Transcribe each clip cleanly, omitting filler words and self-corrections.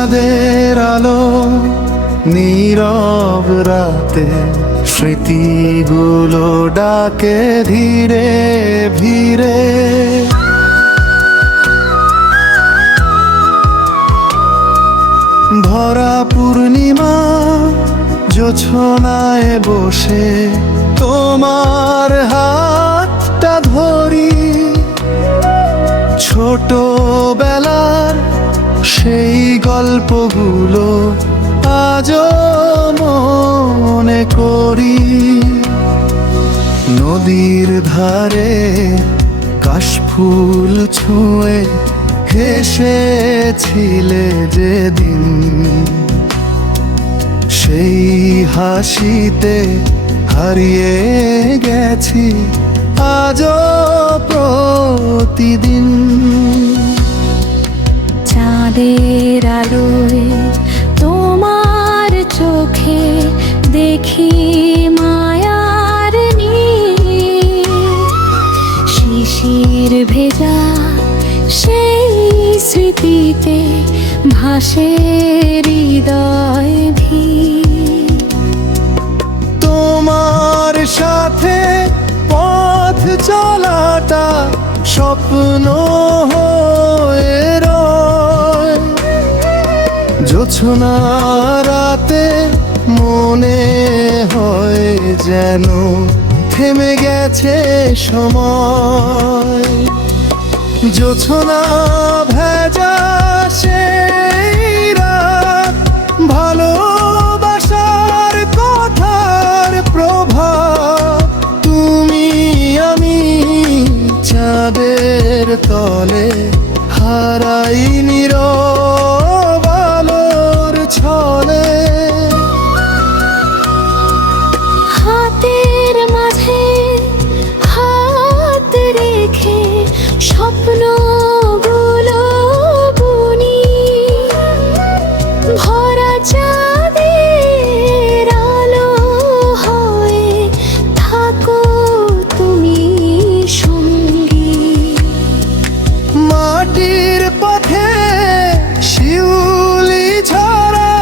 চাঁদের আলো নীরব রাতে স্মৃতিগুলো ডাকে ধীরে ধীরে। ভরা পূর্ণিমা জোছনায় বসে তোমার হাতটা ধরি, ছোটবেলার সেই গল্পগুলো আজও মনে করি। নদীর ধারে কাশফুল ছুঁয়ে হেসেছিলে যেদিন, সেই হাসিতে হারিয়ে গেছি আজও প্রতিদিন। চাঁদের আলোয় তোমার চোখে দেখি মায়ার নীল, শিশির ভেজা সেই স্মৃতিতে ভাসে হৃদয় ভিড়। তোমার সাথে পথ চলাটা স্বপ্ন হয়ে রয়, জোছনা রাতে মনে হয় যেন থেমে গেছে সময়। জোছনা ভেজা সেই রাত, ভালোবাসার কথার প্রভাব। তুমি আমি চাঁদের তলে হারাই নীরব আলোর ছলে। হাতের মাঝে হাত রেখে স্বপ্নগুলো বুনি, ভরা চাঁদের আলো হয়ে থাকো তুমি সঙ্গী। মাটির পথে শিউলি ঝরা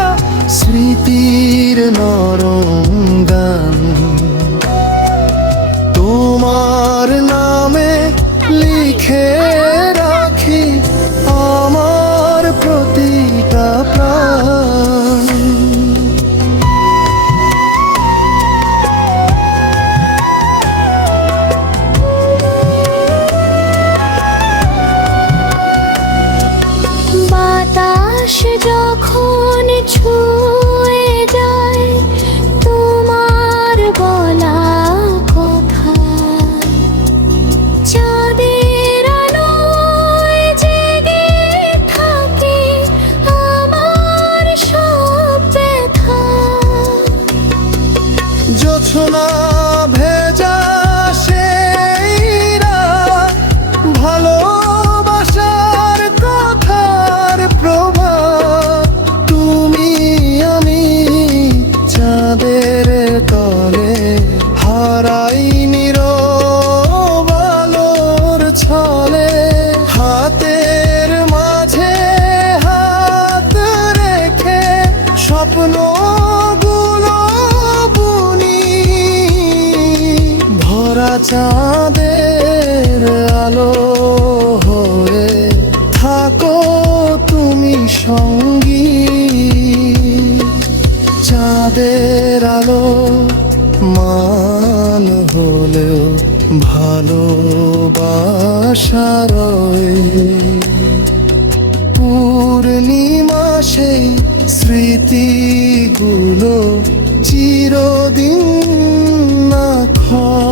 স্মৃতির নরম গান, তোমার নামে লিখে রাখি আমার প্রতিটা প্রাণ। বাতাস যখন ছুঁয়ে যায় তোমার বলা কথা, চাঁদের আলোয় জেগে থাকে আমার সব ব্যথা। জোছনা ভেজা সেই রাত, ভালোবাসার কথার প্রভাব। তুমি আমি চাঁদের তলে হারাই নীরব আলোর ছলে। হাতের মাঝে হাত রেখে স্বপ্নগুলো বুনি, ভরা চাঁদের আলো হয়ে থাকো তুমি সঙ্গী। চাঁদের আলো মান হলেও ভালোবাসা রয়, পূর্ণিমা সেই স্মৃতিগুলো চিরদিন না ক্ষয়।